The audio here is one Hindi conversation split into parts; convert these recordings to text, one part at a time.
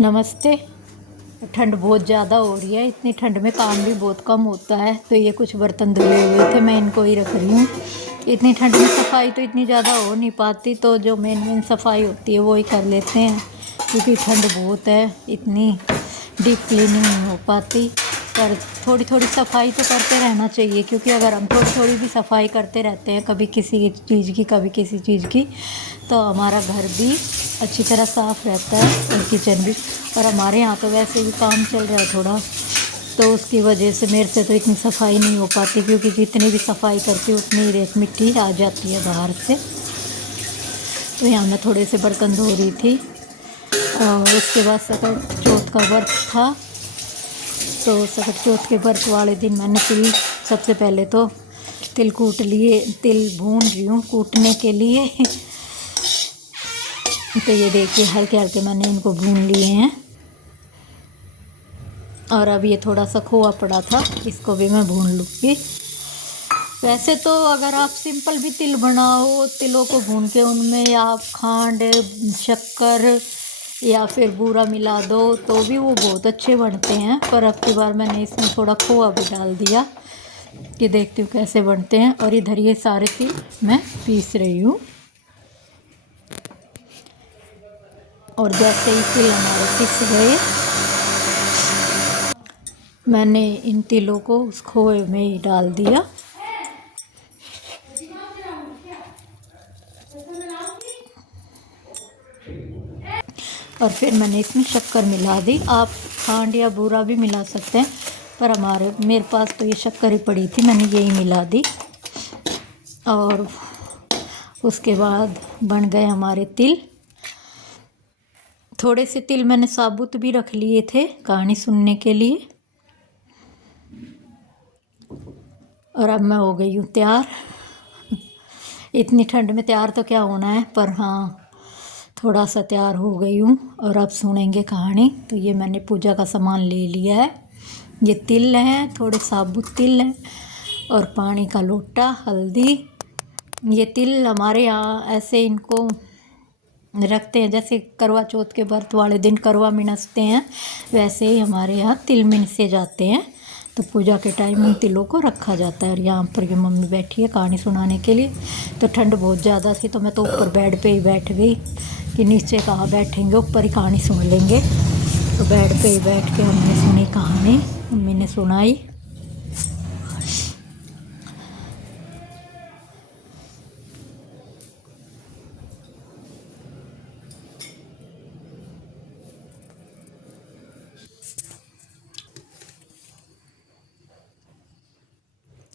नमस्ते। ठंड बहुत ज़्यादा हो रही है। इतनी ठंड में काम भी बहुत कम होता है, तो ये कुछ बर्तन धुले हुए थे, मैं इनको ही रख रही हूँ। इतनी ठंड में सफाई तो इतनी ज़्यादा हो नहीं पाती, तो जो मेन सफाई होती है वो ही कर लेते हैं, क्योंकि ठंड बहुत है। इतनी डीप क्लीनिंग नहीं हो पाती, पर थोड़ी थोड़ी सफाई तो करते रहना चाहिए, क्योंकि अगर हम थोड़ी थोड़ी भी सफाई करते रहते हैं, कभी किसी चीज़ की कभी किसी चीज़ की, तो हमारा घर भी अच्छी तरह साफ़ रहता है और किचन भी। और हमारे यहाँ तो वैसे भी काम चल रहा है थोड़ा, तो उसकी वजह से मेरे से तो इतनी सफाई नहीं हो पाती, क्योंकि जितनी भी सफाई करती हूँ उतनी रेत मिट्टी आ जाती है बाहर से। तो यहाँ मैं थोड़े से बर्तन धो रही थी, और उसके बाद सकट चौथ का व्रत था। तो सकट चौथ के व्रत वाले दिन मैंने तिल, सबसे पहले तो तिल कूट लिए, तिल भून रही हूँ कूटने के लिए। तो ये देखिए हल्के हल्के मैंने इनको भून लिए हैं। और अब ये थोड़ा सा खोआ पड़ा था, इसको भी मैं भून लूँगी। वैसे तो अगर आप सिंपल भी तिल बनाओ, तिलों को भून के उनमें आप खांड, शक्कर या फिर बूरा मिला दो, तो भी वो बहुत अच्छे बनते हैं। पर अब की बार मैंने इसमें थोड़ा खोआ भी डाल दिया, कि देखती हूँ कैसे बनते हैं। और इधर ये सारे तिल मैं पीस रही हूँ। और जैसे ही तिल हमारे पिस गए, मैंने इन तिलों को उस खोए में ही डाल दिया। और फिर मैंने इसमें शक्कर मिला दी। आप खांड या बूरा भी मिला सकते हैं, पर मेरे पास तो ये शक्कर ही पड़ी थी, मैंने यही मिला दी। और उसके बाद बन गए हमारे तिल। थोड़े से तिल मैंने साबुत भी रख लिए थे कहानी सुनने के लिए। और अब मैं हो गई हूँ तैयार। इतनी ठंड में तैयार तो क्या होना है, पर हाँ थोड़ा सा तैयार हो गई हूँ। और अब सुनेंगे कहानी। तो ये मैंने पूजा का सामान ले लिया है। ये तिल हैं, थोड़े साबुत तिल हैं, और पानी का लोटा, हल्दी। ये तिल हमारे यहाँ ऐसे इनको रखते हैं, जैसे करवा चौथ के व्रत वाले दिन करवा मिनसते हैं, वैसे ही हमारे यहाँ तिल मिनसे जाते हैं। तो पूजा के टाइम उन तिलों को रखा जाता है। और यहाँ पर ये मम्मी बैठी है कहानी सुनाने के लिए। तो ठंड बहुत ज़्यादा थी, तो मैं तो ऊपर बेड पे ही बैठ गई, कि नीचे कहाँ बैठेंगे, ऊपर ही कहानी सुन लेंगे। तो बेड पे ही बैठ के हमने सुनी कहानी, मम्मी ने सुनाई।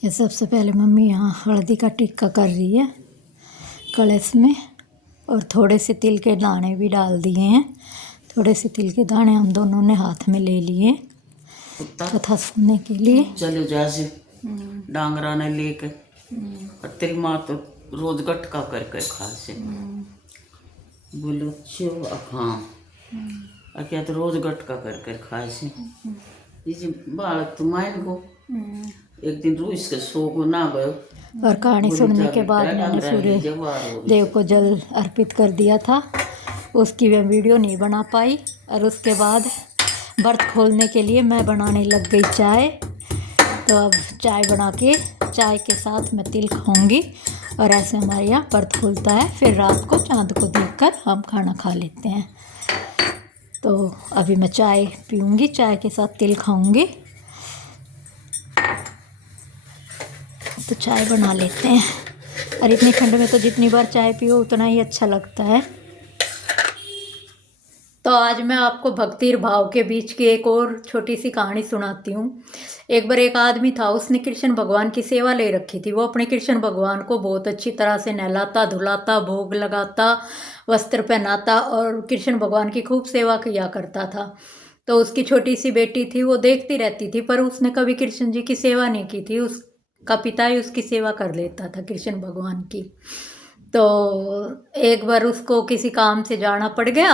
ये सबसे पहले मम्मी यहाँ हल्दी का टिक्का कर रही है कलश में, और थोड़े से तिल के दाने भी डाल दिए हैं। थोड़े से तिल के दाने हम दोनों ने हाथ में ले लिए कथा सुनने के लिए। चलो जैसे डांगरा ने लेके, और तेरी माँ तो रोज गटका करके खा से बोलो चो। हाँ क्या तो रोज गटका करके खाए से। इसी बालक तुम आए को एक दिन रूस के सो को ना गयो। और कहानी सुनने के बाद मैंने सूर्य देव को जल अर्पित कर दिया था। उसकी मैं वीडियो नहीं बना पाई। और उसके बाद व्रत खोलने के लिए मैं बनाने लग गई चाय। तो अब चाय बना के, चाय के साथ मैं तिल खाऊंगी। और ऐसे हमारे यहाँ व्रत खुलता है। फिर रात को चांद को देखकर हम खाना खा लेते हैं। तो अभी मैं चाय पीऊँगी, चाय के साथ तिल खाऊंगी। तो चाय बना लेते हैं। और इतनी ठंड में तो जितनी बार चाय पियो उतना ही अच्छा लगता है। तो आज मैं आपको भक्ति और भाव के बीच की एक और छोटी सी कहानी सुनाती हूँ। एक बार एक आदमी था, उसने कृष्ण भगवान की सेवा ले रखी थी। वो अपने कृष्ण भगवान को बहुत अच्छी तरह से नहलाता धुलाता, भोग लगाता, वस्त्र पहनाता, और कृष्ण भगवान की खूब सेवा किया करता था। तो उसकी छोटी सी बेटी थी, वो देखती रहती थी, पर उसने कभी कृष्ण जी की सेवा नहीं की थी। उसका पिता ही उसकी सेवा कर लेता था कृष्ण भगवान की। तो एक बार उसको किसी काम से जाना पड़ गया,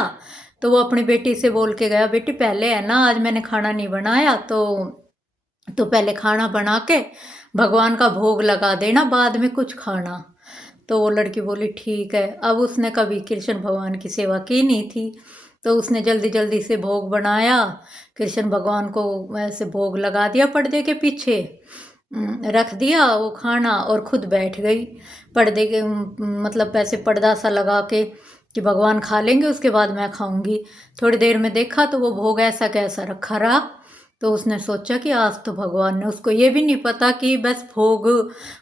तो वो अपनी बेटी से बोल के गया, बेटी पहले है ना, आज मैंने खाना नहीं बनाया, तो पहले खाना बना के भगवान का भोग लगा देना, बाद में कुछ खाना। तो वो लड़की बोली ठीक है। अब उसने कभी कृष्ण भगवान की सेवा की नहीं थी, तो उसने जल्दी जल्दी से भोग बनाया, कृष्ण भगवान को ऐसे भोग लगा दिया पर्दे के पीछे, रख दिया वो खाना और खुद बैठ गई पर्दे के मतलब ऐसे पर्दा सा लगा के कि भगवान खा लेंगे उसके बाद मैं खाऊंगी। थोड़ी देर में देखा तो वो भोग ऐसा कैसा रखा रहा। तो उसने सोचा कि आज तो भगवान ने, उसको ये भी नहीं पता कि बस भोग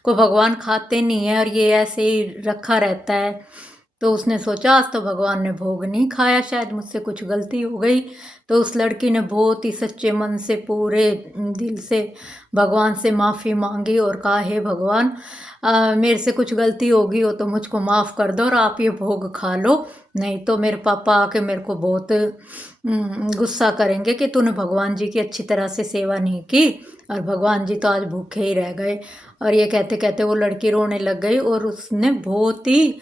को भगवान खाते नहीं है और ये ऐसे ही रखा रहता है। तो उसने सोचा आज तो भगवान ने भोग नहीं खाया, शायद मुझसे कुछ गलती हो गई। तो उस लड़की ने बहुत ही सच्चे मन से पूरे दिल से भगवान से माफ़ी मांगी और कहा, हे भगवान मेरे से कुछ गलती होगी हो तो मुझको माफ़ कर दो और आप ये भोग खा लो, नहीं तो मेरे पापा आके मेरे को बहुत गुस्सा करेंगे कि तूने भगवान जी की अच्छी तरह से सेवा नहीं की और भगवान जी तो आज भूखे ही रह गए। और ये कहते कहते वो लड़की रोने लग गई और उसने बहुत ही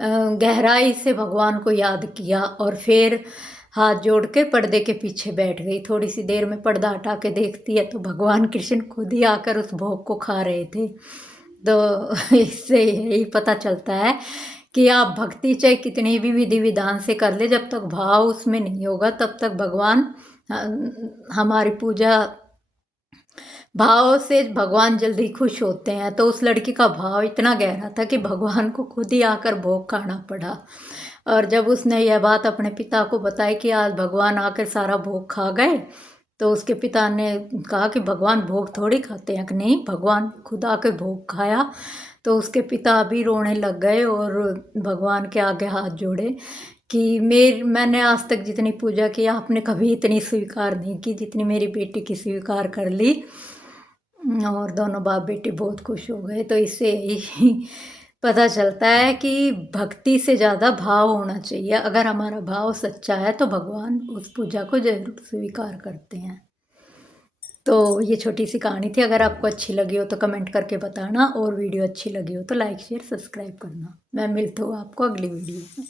गहराई से भगवान को याद किया और फिर हाथ जोड़ के पर्दे के पीछे बैठ गई। थोड़ी सी देर में पर्दा हटा के देखती है तो भगवान कृष्ण खुद ही आकर उस भोग को खा रहे थे। तो इससे यही पता चलता है कि आप भक्ति चाहे कितनी भी विधि विधान से कर ले, जब तक भाव उसमें नहीं होगा तब तक भगवान हमारी पूजा भाव से भगवान जल्दी खुश होते हैं। तो उस लड़की का भाव इतना गहरा था कि भगवान को खुद ही आकर भोग खाना पड़ा। और जब उसने यह बात अपने पिता को बताई कि आज भगवान आकर सारा भोग खा गए, तो उसके पिता ने कहा कि भगवान भोग थोड़ी खाते हैं। कि नहीं, भगवान खुद आकर भोग खाया। तो उसके पिता भी रोने लग गए और भगवान के आगे हाथ जोड़े कि मैंने आज तक जितनी पूजा की आपने कभी इतनी स्वीकार नहीं की जितनी मेरी बेटी की स्वीकार कर ली। और दोनों बाप बेटी बहुत खुश हो गए। तो इससे यही पता चलता है कि भक्ति से ज़्यादा भाव होना चाहिए। अगर हमारा भाव सच्चा है तो भगवान उस पूजा को जरूर स्वीकार करते हैं। तो ये छोटी सी कहानी थी। अगर आपको अच्छी लगी हो तो कमेंट करके बताना और वीडियो अच्छी लगी हो तो लाइक शेयर सब्सक्राइब करना। मैं मिलती हूँ आपको अगली वीडियो में।